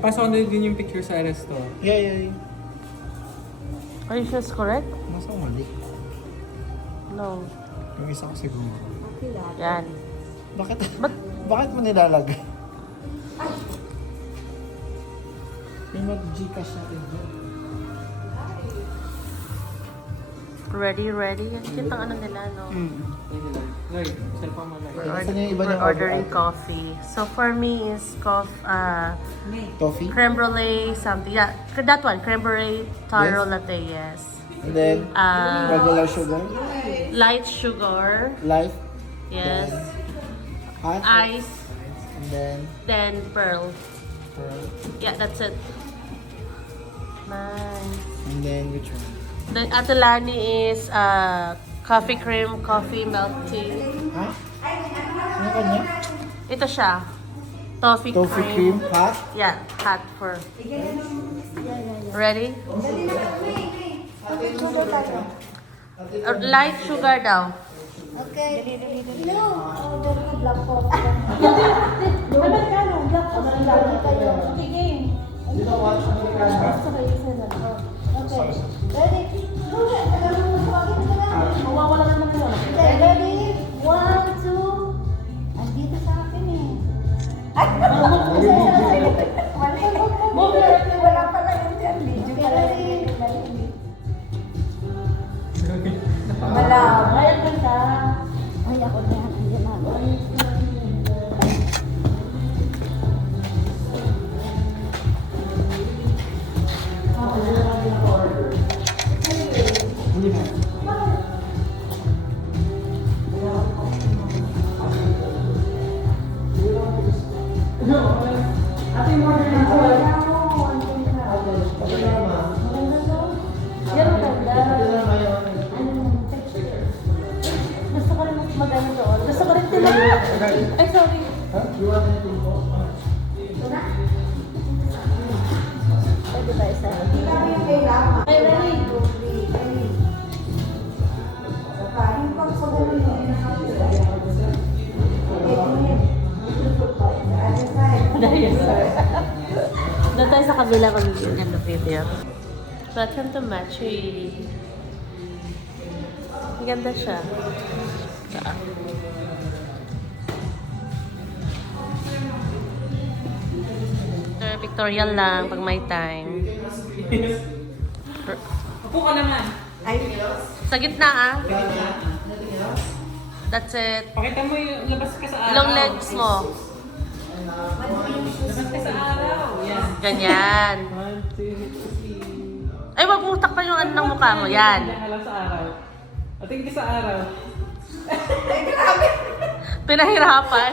pasok na din yung picture sa resto. Yeah. Are you sure it's correct? Nasa mali. No. Yung isa ko siguro. Yan. Bakit mo nilalagay? May mag-Gcash natin dyan. Ready? Ang cute ang ano nila, no? Like, cellphone mo lang. We're ordering coffee. So for me is Coffee? creme brulee something. Yeah, that one. Creme brulee taro Yes. latte, yes. And then, regular sugar? Light sugar, Life? yes. Hot? Ice, And then pearl. pearl. Yeah, that's it. Nice. And then, which one? The Atalani is coffee cream, coffee milk tea. Ha? Ano kanya? Ito siya. Toffee Toffee cream, hot? Yeah, hot for. Ready? Light sugar daw. Okay. No. Black coffee. Ano ka no? Black coffee. Lagi kayo. Okay, game. Dito watch Americano. Gusto kayo isa na. Okay. Ready? Mawawala naman yun. Okay, ready? 1, 2. Andito sa akin eh. Ay! Mali. Wala pala yun dyan. Video ka ready? Wala. Ay, ang ganda. Ay, ako na yan. Ayan na. Gusto ko rin mag-ano doon. Gusto ko rin tinawag. Ay, sorry. Pwede ba isa? Ay, ready? Yes, sir. Doon tayo sa kabila mag-iigan na video. Welcome to Machi. Ang ganda siya. Pictorial lang pag may time. Upo ka naman. Sa gitna ah. That's it. Pakita mo yung labas ka sa araw. Long legs mo. Labas ka sa araw. Yan. Ganyan. 1, 2, 3. Ay, wag mo takpan yung ano ng mukha mo. Yan. Diyan ka lang sa araw. O, tingin ka sa araw. Pinahirapan.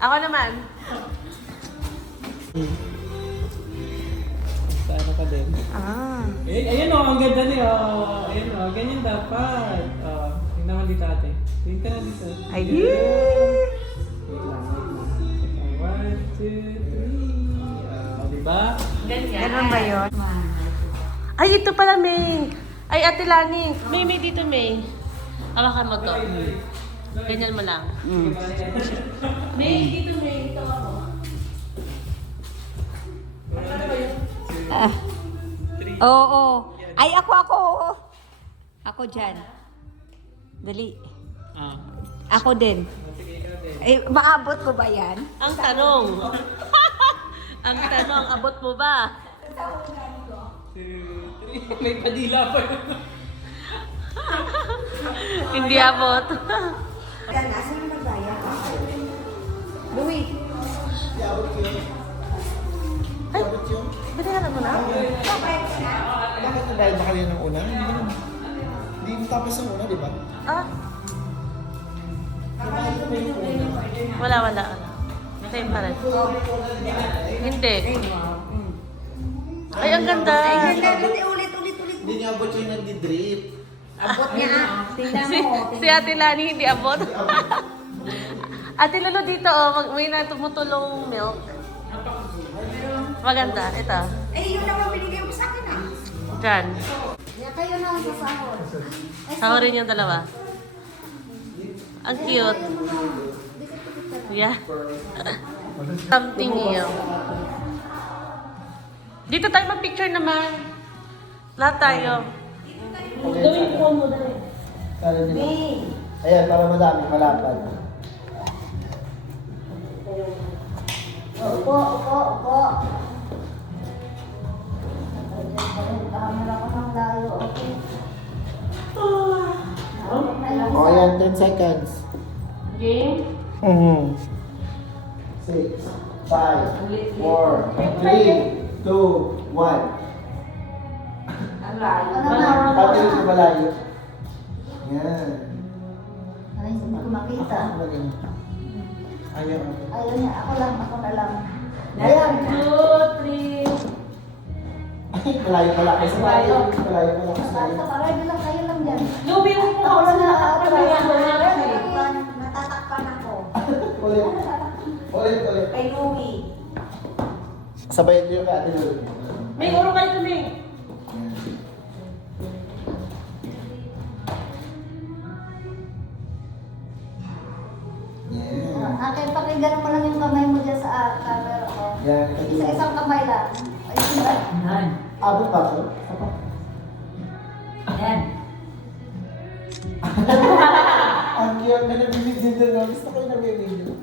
Ako naman. Sa ano ka din. Ah. Ayun o, ang ganda niyo. Ayun o, ganyan dapat. Tingnan mo dito ate. Tingin ka na dito. Ay. Wait lang. 1, 2, 3. Diba? Ganyan. Ganun ba yun? Ay, ito pala, May. Ay, Ate Lani. May dito, May. Hawakan mo to. Ganyan mo lang. May, dito, May. Ito ako. Oo. Ay, ako. Ako dyan. Dali. Ako din. Eh, maabot ko ba yan? Ang tanong. Ang tanong, abot mo ba? 2, 3. May padila pa yun. Hindi abot. Nasa na nagbayad? Louis. Ay, binayaran mo na? Bakit nabayad ba kayo ng una? Hindi naman. Hindi mo tapos ang una, di ba? Ah. Wala. Same pa rin. Hindi. Ay, ang ganda. Ulit. Hindi niya abot yung nagdi-drip. Abot niya. Tingnan Si, mo. si Ate Lani hindi abot. Ate Lolo dito, oh, may tumutulong milk. Maganda. Ito. Eh, yun naman binigay mo sa akin ah. Diyan. Kayo na ang sasahod. Sahurin yung dalawa. Ang cute. Yeah. Something new. Dito tayo mag-picture naman. Lahat tayo. Gawin ko mo dali. Para nila. Ayan, para madami, malapad. Opo, opo, opo. Kamera ko ng layo, okay. O, ayan, 10 seconds. Game? 6, 5, 4, 3, 2, 1. Ang layo naman. Pati sa malayo. Yan. Ay, hindi ko makita. Ayaw. Ayaw niya, ako na lang. Ayan. 2, 3. Ay, malayo pala. Ay, sa malayo. Malayo pala. Basta ready lang kayo lang dyan. Lubi mo po ako sa natakpan na yan. Natatakpan ako. Ulit. Ulit. Kay Louie. Sabayan niyo ka, Ate Lulu. May uro kayo to, May. Yeah. Akin, pakinggan mo lang yung kamay mo dyan sa camera ko. Yan. Isa-isang kamay lang. Ayun ba? Abot pa ako? Yan. Ang cute na nabibigyan din no? Gusto ko yung nabibigyan.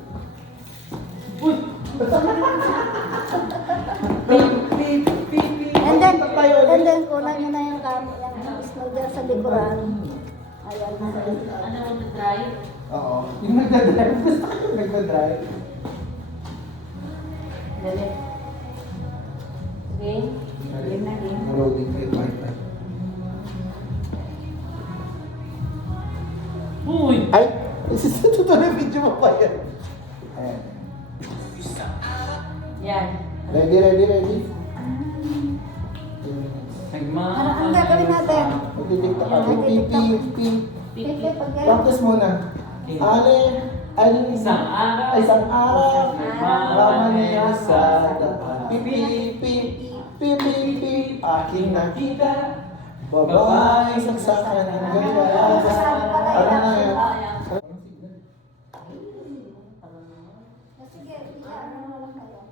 And then kunan nyo na yung camera. Yung snow dyan sa likuran. Ayan na. Ano mo na drive? Oo. Yung nagdadrive. Gusto ko yung nagdadrive. Dali. Game? Game na game. Loading kay Wi-Fi. Uy! Ay! Totoo na video mo pa yan. Ayan. Yan. Ready? Ang gagawin natin? Magdidikta ka. Pipi. Pipi, pag Practice muna. Alin Isang araw. Isang araw. Araw. Mama niya sa dapat. Pipi. Aking nakita. Babae saksakan ng ganda. Ano na yan? Sige, ano na lang kayo.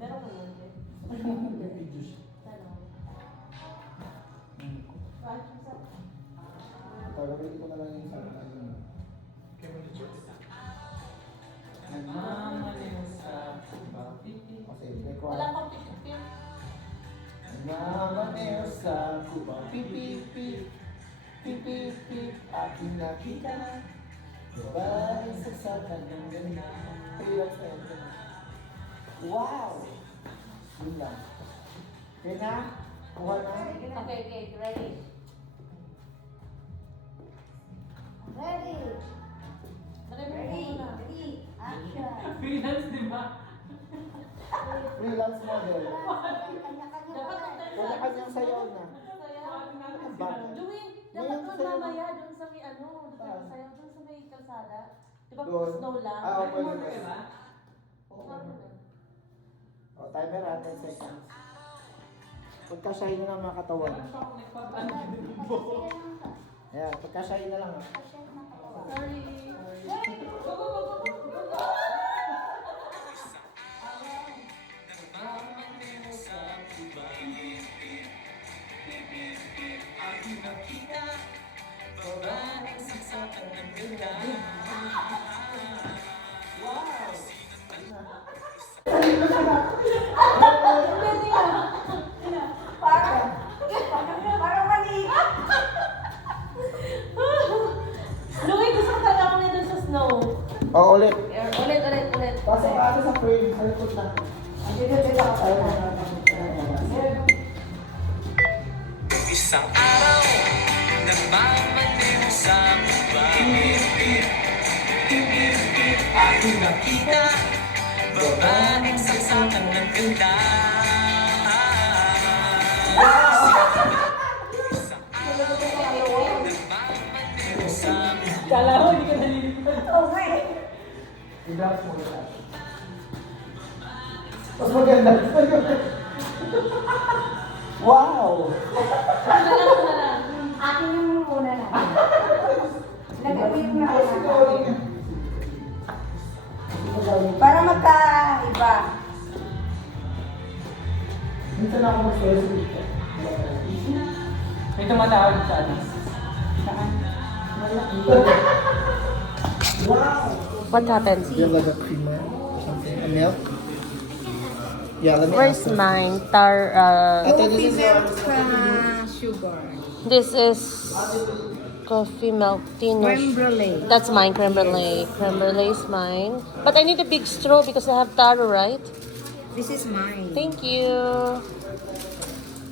Meron ka lang. Pagawin ko na lang yung sa kasi record. Wala pang picture. Namaneho sa kuba. Pipi. Aking nakita. Babae saksakan ng ganda. Relax na yun. Wow! Yun lang. Okay na? Kuha na? Okay, ready. Ready? Ready. Ready? Action. Freelance, di ba? Freelance model. Kanya-kanya Dapat pa. Kanya-kanyang sayaw na. Luwin, dapat doon mamaya, doon sa may ano, doon sa may kalsada. Di ba Doon? snow lang? Ah, okay. Di ba? O, timer 10 seconds. Pagkasahin na lang mga katawan. Ayan, pagkasahin na lang. Sorry. Parang mali. Luwin, gusto ko talaga kami doon sa snow. O, ulit. Ulit. Pasok ka sa frame. Sa likod na. Dito ako tayo. Isang araw, nagmamaneho sa bahay. Aking nakita, babaeng saksakan ng ganda. Isang araw, nagmamaneho sa Kala ko, hindi ka nalilipad. Okay. I-drop mo na. Mas maganda. Wow! Akin yung una natin. Nagawin mo na natin. Para magkaiba. Minsan ako mag-stress dito. May tumatawag sa ano. Saan? What happened? Do you have like a creamer or something? A milk? Yeah, let me Where's ask her. mine? Ate, this is your... This is coffee milk tea. Creme brulee. That's mine, creme brulee. Creme brulee is mine. But I need a big straw because I have taro, right? This is mine. Thank you.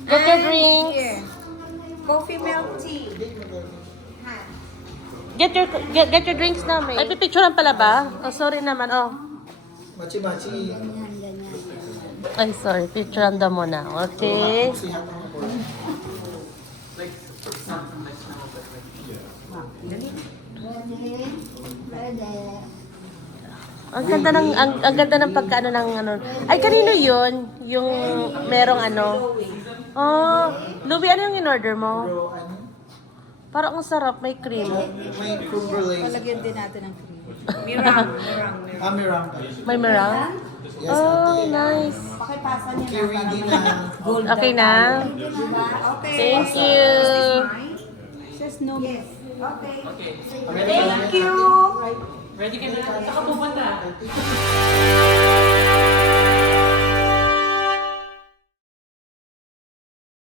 Get your drinks. Here. Coffee milk tea. Get your drinks namin. Ay, pipicturean pala ba? Oh, sorry naman. Oh. Machi-machi. Ganyan, ganyan. Ay, sorry. Picturean daw muna. Okay. Sihat ako po. Ready? Ready. Ang ganda ng pagkaano ng ano. Ay, kanino yun? Yung merong ano? Oh, Louie, ano yung in-order mo? Bro, ano? Parang ang sarap, may cream. May creme brulee. Palagyan din natin ng cream. Mirang. Ah, mirang. May meringue? Yes, Oh, ate. nice. Pakipasa niya Okay, ready na. Okay na? Diba? Okay. Thank you. Says no. Yes. Okay. Okay. Thank you. Ready ka na? Saka pupunta.